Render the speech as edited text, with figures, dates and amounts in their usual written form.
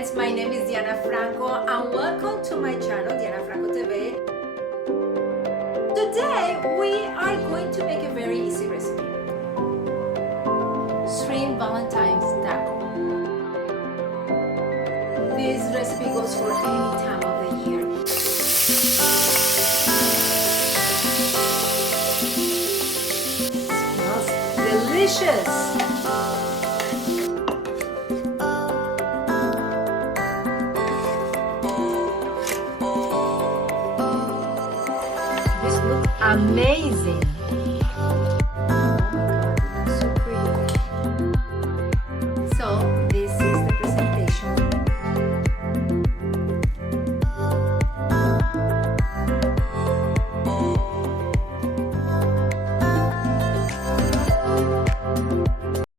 friends, my name is Diana Franco and welcome to my channel Diana Franco TV. Today we are going to make a very easy recipe. Shrimp Valentine's taco. This recipe goes for any time of the year. Smells delicious.